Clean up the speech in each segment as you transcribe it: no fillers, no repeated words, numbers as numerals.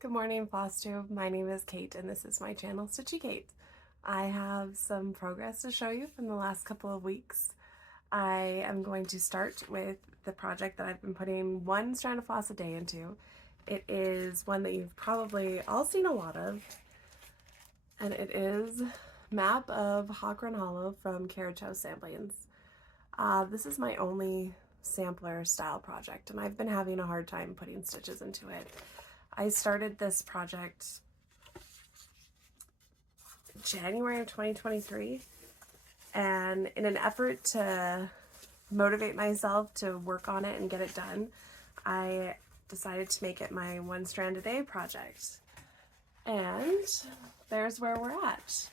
Good morning, Flosstube. My name is Kate and this is my channel, Stitchy Kate. I have some progress to show you from the last couple of weeks. I am going to start with the project that I've been putting one strand of floss a day into. It is one that you've probably all seen a lot of, and it is Map of Hawk Run Hollow from Carriage Samplings. This is my only sampler style project, and I've been having a hard time putting stitches into it. I started this project January of 2023, and in an effort to motivate myself to work on it and get it done, I decided to make it my one strand a day project. And there's where we're at.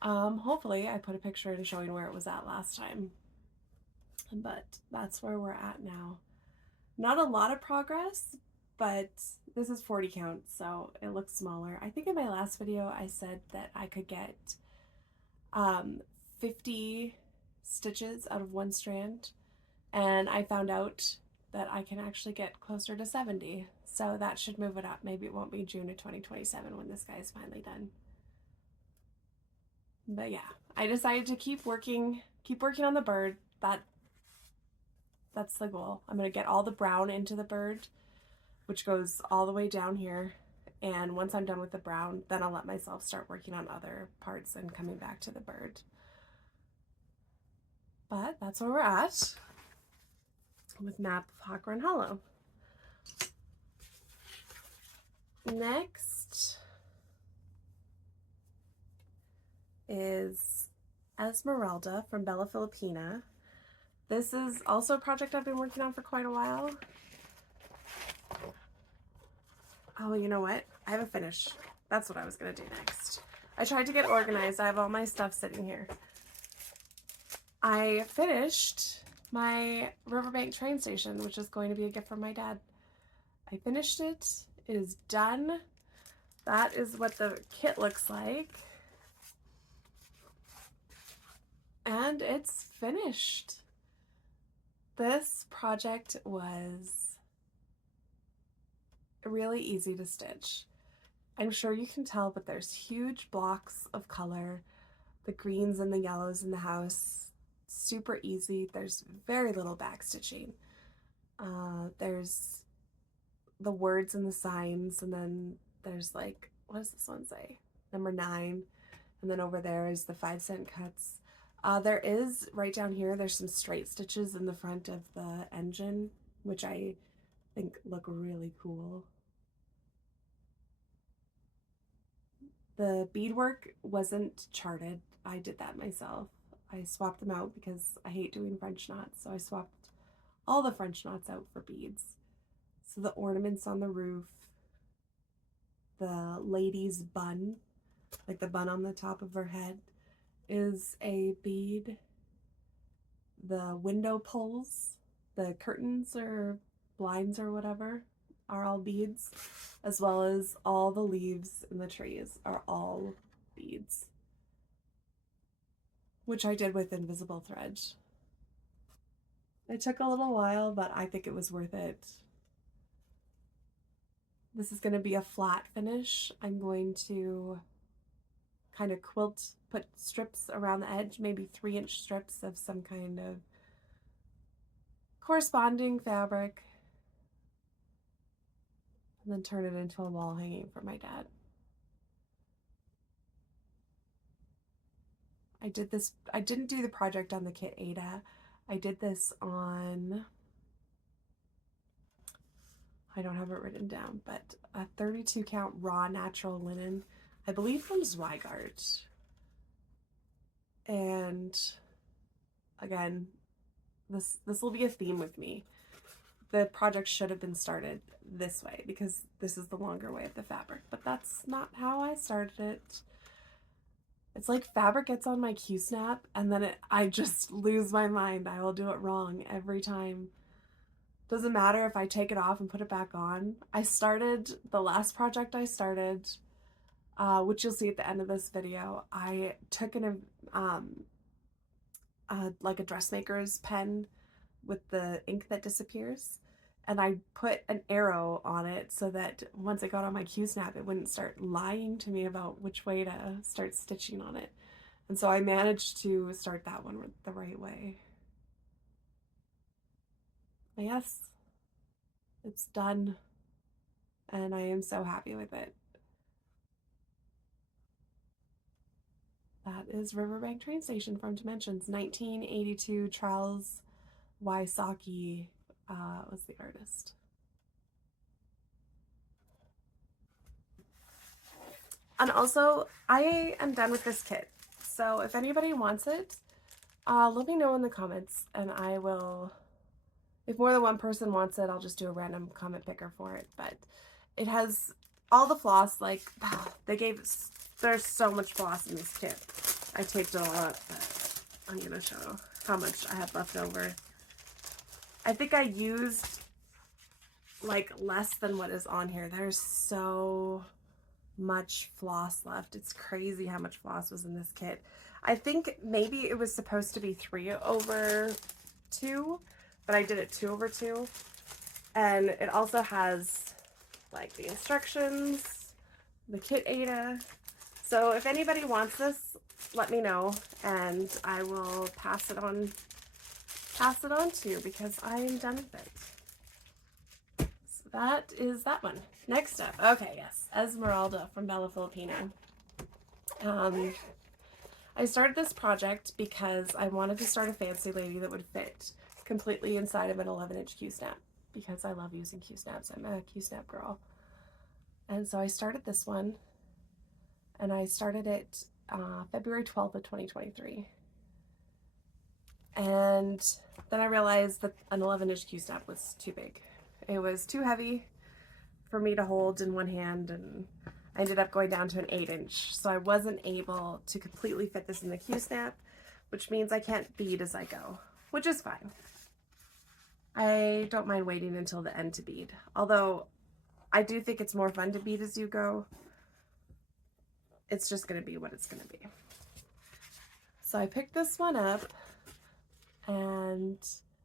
Hopefully I put a picture in showing where it was at last time, but that's where we're at now. Not a lot of progress, but this is 40 count, so it looks smaller. I think in my last video I said that I could get 50 stitches out of one strand, and I found out that I can actually get closer to 70, so that should move it up. Maybe it won't be June of 2027 when this guy is finally done. But yeah, I decided to keep working on the bird. That's the goal. I'm gonna get all the brown into the bird, which goes all the way down here, and once I'm done with the brown, then I'll let myself start working on other parts and coming back to the bird. But that's where we're at with Map of Hawk Run Hollow. Next is Esmeralda from Bella Filipina. This is also a project I've been working on for quite a while. Oh, you know what? I have a finish. That's what I was going to do next. I tried to get organized. I have all my stuff sitting here. I finished my Riverbank train station, which is going to be a gift from my dad. I finished it. It is done. That is what the kit looks like. And it's finished. This project was really easy to stitch. I'm sure you can tell, but there's huge blocks of color, the greens and the yellows in the house, super easy. There's very little back stitching. There's the words and the signs, and then there's like, what does this one say? Number 9, and then over there is the 5-cent cuts. There is, right down here, there's some straight stitches in the front of the engine, which I think look really cool. The beadwork wasn't charted. I did that myself. I swapped them out because I hate doing French knots, so I swapped all the French knots out for beads. So the ornaments on the roof, the lady's bun, like the bun on the top of her head, is a bead. The window pulls, the curtains or blinds or whatever, are all beads, as well as all the leaves in the trees are all beads, which I did with invisible thread. It took a little while, but I think it was worth it. This is going to be a flat finish. I'm going to kind of put strips around the edge, maybe 3-inch strips of some kind of corresponding fabric, and then turn it into a wall hanging for my dad. I didn't do the project on the kit Aida. I did this on, I don't have it written down, but a 32 count raw natural linen, I believe from Zweigart. And again, this will be a theme with me. The project should have been started this way because this is the longer way of the fabric, but that's not how I started it. It's like fabric gets on my Q-snap and then I just lose my mind. I will do it wrong every time. Doesn't matter if I take it off and put it back on. I started, the last project I started, which you'll see at the end of this video, I took like a dressmaker's pen with the ink that disappears, and I put an arrow on it so that once it got on my Q-snap, it wouldn't start lying to me about which way to start stitching on it. And so I managed to start that one the right way. But yes, it's done, and I am so happy with it. That is Riverbank train station from Dimensions. 1982. Charles Wysocki was the artist. And also, I am done with this kit. So if anybody wants it, let me know in the comments, and I will, if more than one person wants it, I'll just do a random comment picker for it. But it has all the floss, like, there's so much floss in this kit. I taped it all up, but I'm going to show how much I have left over. I think I used, like, less than what is on here. There's so much floss left. It's crazy how much floss was in this kit. I think maybe it was supposed to be 3/2, but I did it 2/2. And it also has like the instructions, the kit Aida. So if anybody wants this, let me know and I will pass it on to you, because I am done with it. So that is that one. Next up, okay, yes, Esmeralda from Bella Filipina. I started this project because I wanted to start a fancy lady that would fit completely inside of an 11-inch Q-snap, because I love using Q-snaps. I'm a Q-snap girl. And so I started this one, and I started it February 12th of 2023. And then I realized that an 11-inch Q-snap was too big. It was too heavy for me to hold in one hand, and I ended up going down to an 8-inch. So I wasn't able to completely fit this in the Q-snap, which means I can't bead as I go, which is fine. I don't mind waiting until the end to bead, although I do think it's more fun to bead as you go. It's just going to be what it's going to be. So I picked this one up, and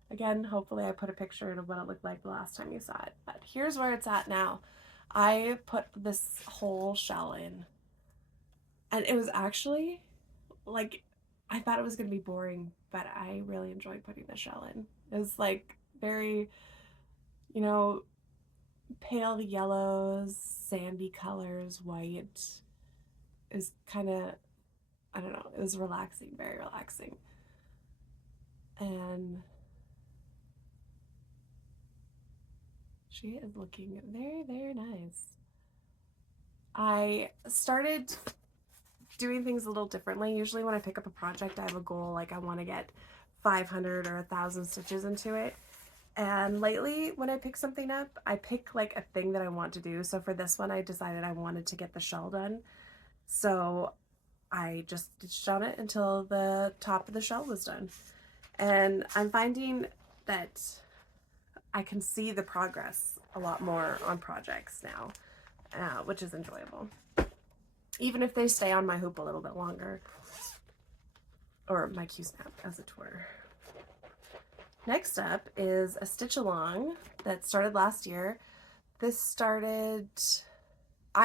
again, hopefully I put a picture of what it looked like the last time you saw it. But here's where it's at now. I put this whole shell in, and it was actually, like, I thought it was going to be boring, but I really enjoyed putting the shell in. It was like very, you know, pale yellows, sandy colors, white. It was kind of, I don't know, it was relaxing, very relaxing. And she is looking very, very nice. I started doing things a little differently. Usually when I pick up a project, I have a goal, like I want to get 500 or 1,000 stitches into it. And lately, when I pick something up, I pick like a thing that I want to do. So for this one, I decided I wanted to get the shell done. So I just stitched on it until the top of the shell was done. And I'm finding that I can see the progress a lot more on projects now, which is enjoyable. Even if they stay on my hoop a little bit longer, or my Q-snap, as it were. Next up is a stitch along that started last year. I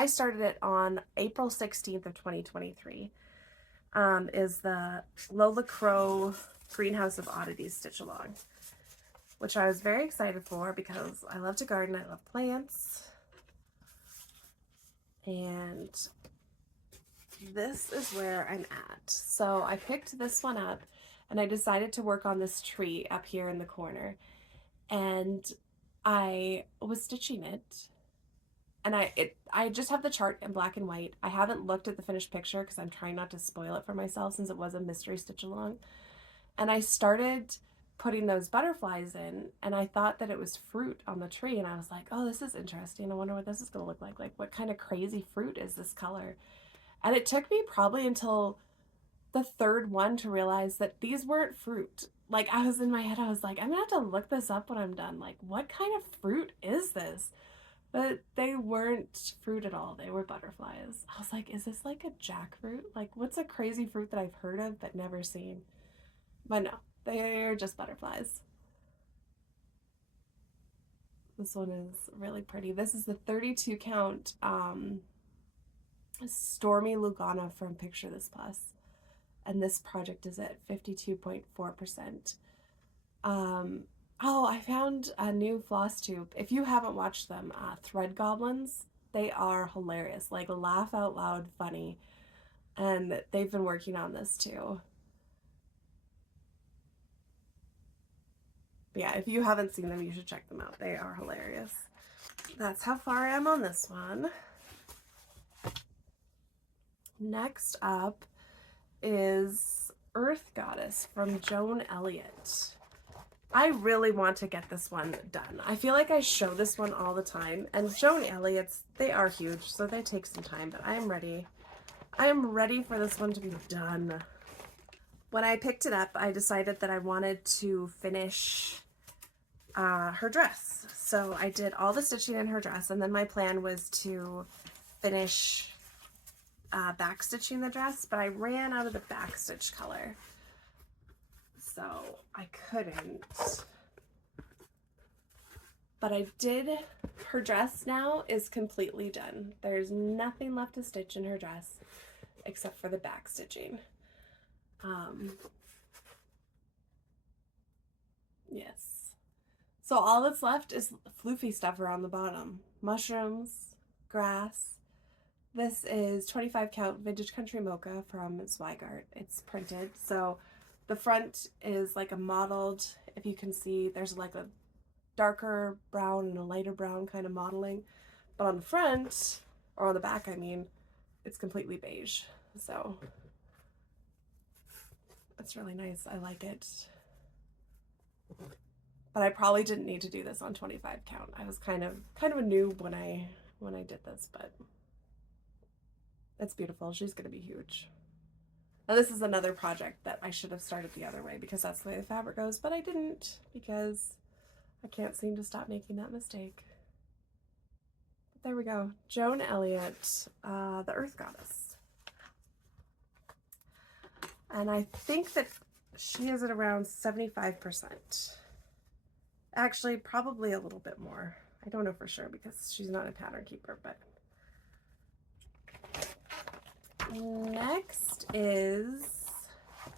started it on April 16th of 2023. Is the Lola Crow Greenhouse of Oddities stitch along, which I was very excited for because I love to garden, I love plants, and this is where I'm at. So I picked this one up, and I decided to work on this tree up here in the corner, and I was stitching it, and I just have the chart in black and white. I haven't looked at the finished picture because I'm trying not to spoil it for myself, since it was a mystery stitch along. And I started putting those butterflies in, and I thought that it was fruit on the tree, and I was like, oh, this is interesting. I wonder what this is going to look like. Like, what kind of crazy fruit is this color? And it took me probably until the third one to realize that these weren't fruit. Like, I was in my head, I was like, I'm gonna have to look this up when I'm done. Like, what kind of fruit is this? But they weren't fruit at all. They were butterflies. I was like, is this like a jackfruit? Like, what's a crazy fruit that I've heard of but never seen? But no, they're just butterflies. This one is really pretty. This is the 32 count Stormy Lugana from Picture This Plus. And this project is at 52.4%. Oh, I found a new Flosstube. If you haven't watched them, Thread Goblins, they are hilarious. Like, laugh out loud funny. And they've been working on this too. But yeah, if you haven't seen them, you should check them out. They are hilarious. That's how far I am on this one. Next up is Earth Goddess from Joan Elliot. I really want to get this one done. I feel like I show this one all the time, and Joan Elliott's, they are huge, so they take some time, but I am ready. I am ready for this one to be done. When I picked it up, I decided that I wanted to finish her dress. So I did all the stitching in her dress, and then my plan was to finish back stitching the dress, but I ran out of the back stitch color, so I couldn't. But I did. Her dress now is completely done. There's nothing left to stitch in her dress except for the back stitching. Yes. So all that's left is floofy stuff around the bottom. Mushrooms, grass. This is 25 count Vintage Country Mocha from Zweigart. It's printed. So the front is like a mottled, if you can see, there's like a darker brown and a lighter brown kind of modeling. But on the front, or on the back, I mean, it's completely beige. So that's really nice. I like it. But I probably didn't need to do this on 25 count. I was kind of a noob when I did this, but it's beautiful. She's gonna be huge. And this is another project that I should have started the other way because that's the way the fabric goes, but I didn't because I can't seem to stop making that mistake. But there we go. Joan Elliot, the Earth Goddess. And I think that she is at around 75%. Actually, probably a little bit more. I don't know for sure because she's not a pattern keeper, but. Next is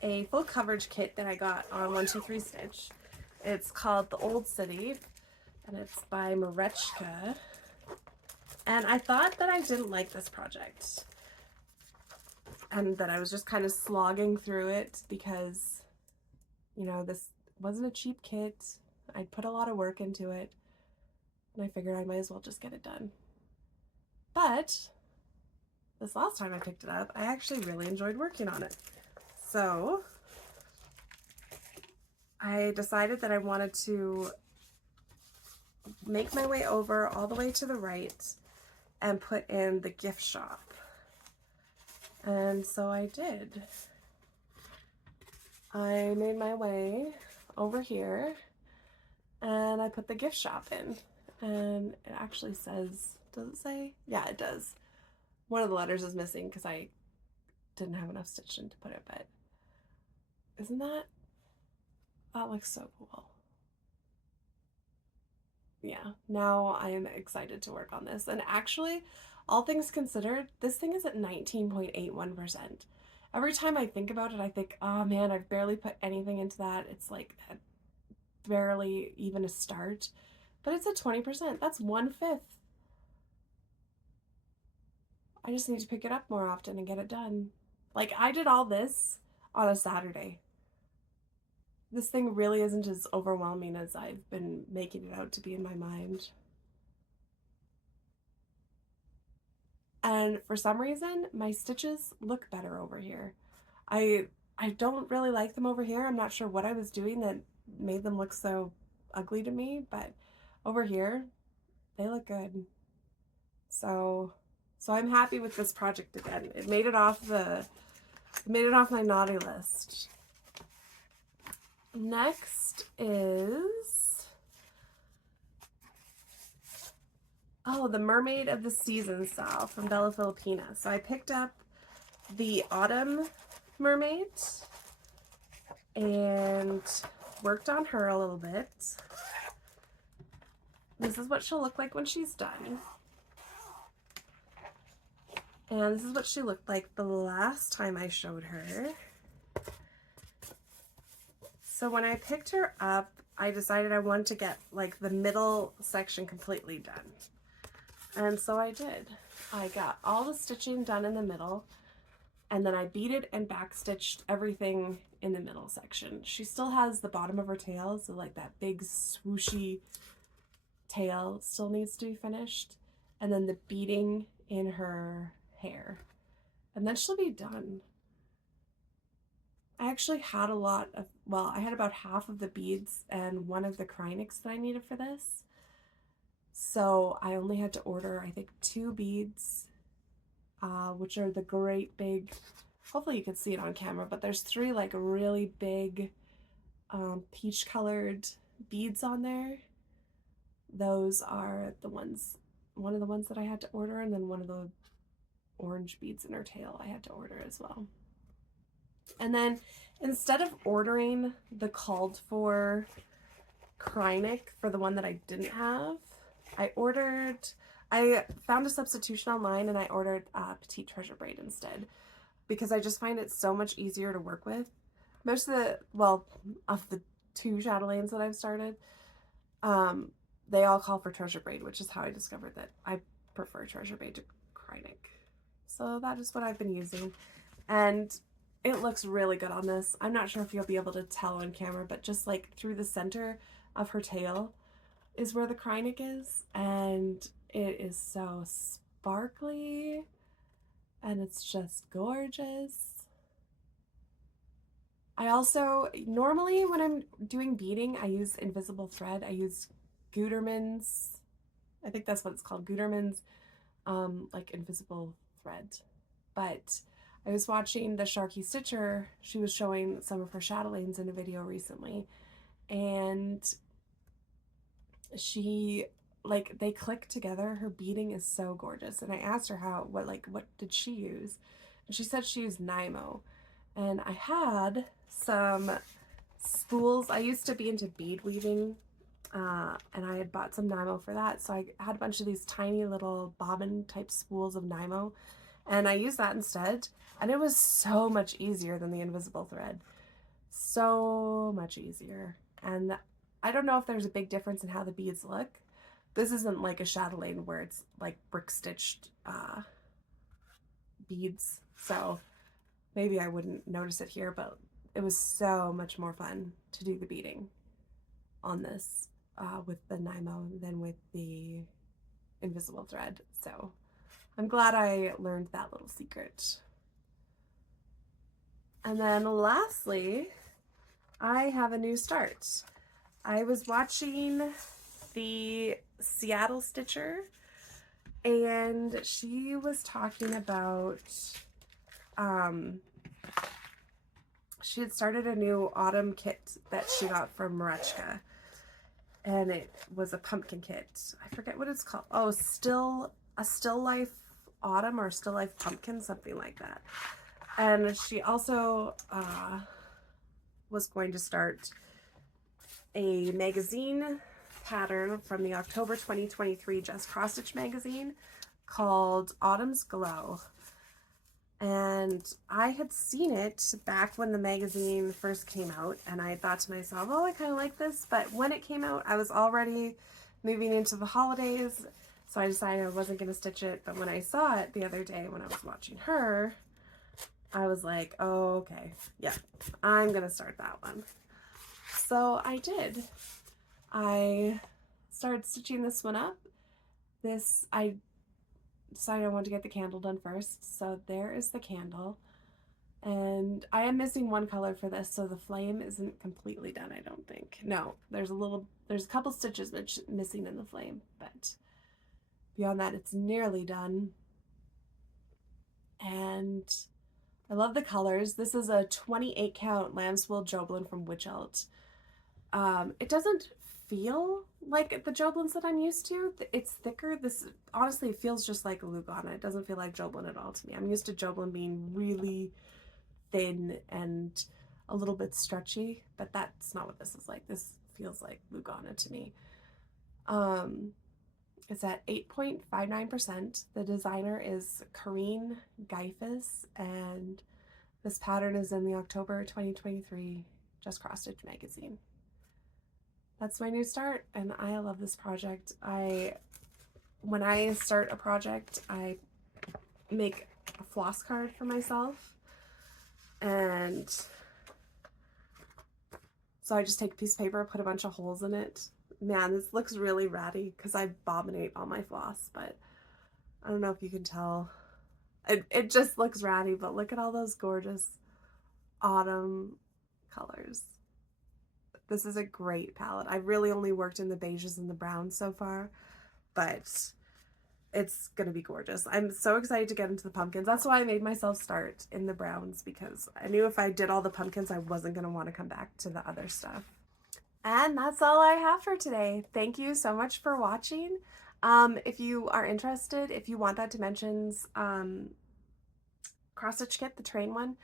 a full coverage kit that I got on 123 Stitch. It's called The Old City, and it's by Merejka. And I thought that I didn't like this project, and that I was just kind of slogging through it because, you know, this wasn't a cheap kit. I put a lot of work into it, and I figured I might as well just get it done. But this last time I picked it up, I actually really enjoyed working on it. So I decided that I wanted to make my way over all the way to the right and put in the gift shop. And so I did. I made my way over here and I put the gift shop in. And it actually says, does it say? Yeah, it does. One of the letters is missing because I didn't have enough stitch in to put it, but isn't that looks so cool. Yeah, now I am excited to work on this. And actually, all things considered, this thing is at 19.81%. Every time I think about it, I think, oh man, I've barely put anything into that. It's like barely even a start, but it's at 20%. That's 1/5. I just need to pick it up more often and get it done. Like, I did all this on a Saturday. This thing really isn't as overwhelming as I've been making it out to be in my mind. And for some reason, my stitches look better over here. I don't really like them over here. I'm not sure what I was doing that made them look so ugly to me, but over here, they look good. So I'm happy with this project again. It made it off my naughty list. Next is, oh, the Mermaid of the Season style from Bella Filipina. So I picked up the Autumn Mermaid and worked on her a little bit. this is what she'll look like when she's done. And this is what she looked like the last time I showed her. So when I picked her up, I decided I wanted to get like the middle section completely done. And so I did. I got all the stitching done in the middle, and then I beaded and backstitched everything in the middle section. She still has the bottom of her tail, so like that big swooshy tail still needs to be finished. And then the beading in her hair. And then she'll be done. I actually had a lot of, well, I had about half of the beads and one of the Krynics that I needed for this. So I only had to order, I think, 2 beads, which are the great big, hopefully you can see it on camera, but there's 3 like really big peach colored beads on there. Those are the ones, one of the ones that I had to order, and then one of the orange beads in her tail I had to order as well. And then instead of ordering the called for Krynic for the one that I didn't have, I found a substitution online and I ordered Petite Treasure Braid instead, because I just find it so much easier to work with. Most of the, well, of the 2 chatelaines that I've started, they all call for Treasure Braid, which is how I discovered that I prefer Treasure Braid to Krynic. So that is what I've been using, and it looks really good on this. I'm not sure if you'll be able to tell on camera, but just like through the center of her tail is where the Krynic is, and it is so sparkly and it's just gorgeous. I also, normally when I'm doing beading, I use invisible thread. I use Gutermann's, I think that's what it's called, Gutermann's like invisible thread. But I was watching the Sharky Stitcher. She was showing some of her chatelaines in a video recently, and she, like, they click together. Her beading is so gorgeous. And I asked her what did she use? And she said she used Nymo. And I had some spools. I used to be into bead weaving, and I had bought some Nymo for that. So I had a bunch of these tiny little bobbin type spools of Nymo, and I used that instead. And it was so much easier than the invisible thread. So much easier. And I don't know if there's a big difference in how the beads look. This isn't like a chatelaine where it's like brick stitched beads, so maybe I wouldn't notice it here, but it was so much more fun to do the beading on this with the Nymo than with the invisible thread. So I'm glad I learned that little secret. And then lastly, I have a new start. I was watching the Seattle Stitcher, and she was talking about, she had started a new autumn kit that she got from Merejka, and it was a pumpkin kit. I forget what it's called. Oh, a Still Life Autumn or Still Life Pumpkin, something like that. And she also was going to start a magazine pattern from the October 2023 Just Crossstitch magazine called Autumn's Glow. And I had seen it back when the magazine first came out, and I thought to myself, oh, I kind of like this. But when it came out, I was already moving into the holidays, so I decided I wasn't going to stitch it. But when I saw it the other day when I was watching her, I was like, oh, okay, yeah, I'm going to start that one. So I did. I started stitching this one up. I decided I wanted to get the candle done first. So there is the candle. And I am missing one color for this, so the flame isn't completely done, I don't think. No, there's a couple stitches missing in the flame, but beyond that, it's nearly done. And I love the colors. This is a 28 count Lambswool Jobelan from Wichelt. It doesn't feel like the Jobelans that I'm used to. It's thicker. This honestly feels just like a Lugana. It doesn't feel like Jobelan at all to me. I'm used to Jobelan being really thin and a little bit stretchy, but that's not what this is like. This feels like Lugana to me. It's at 8.59%. The designer is Corinne Gaifass, and this pattern is in the October 2023 Just Crossstitch magazine. That's my new start, and I love this project. When I start a project, I make a floss card for myself, and so I just take a piece of paper, put a bunch of holes in it. Man, this looks really ratty because I abominate all my floss, but I don't know if you can tell. It just looks ratty, but look at all those gorgeous autumn colors. This is a great palette. I've really only worked in the beiges and the browns so far, but it's gonna be gorgeous. I'm so excited to get into the pumpkins. That's why I made myself start in the browns, because I knew if I did all the pumpkins, I wasn't gonna want to come back to the other stuff. And that's all I have for today. Thank you so much for watching. If you are interested, if you want that Dimensions cross-stitch kit, the train one,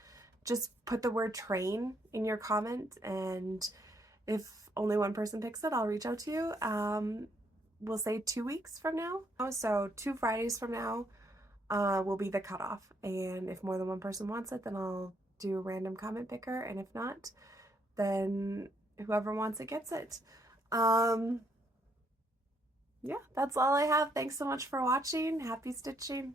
just put the word train in your comment, and if only one person picks it, I'll reach out to you. We'll say 2 weeks from now. So 2 Fridays from now will be the cutoff. And if more than one person wants it, then I'll do a random comment picker. And if not, then whoever wants it gets it. Yeah, that's all I have. Thanks so much for watching. Happy stitching.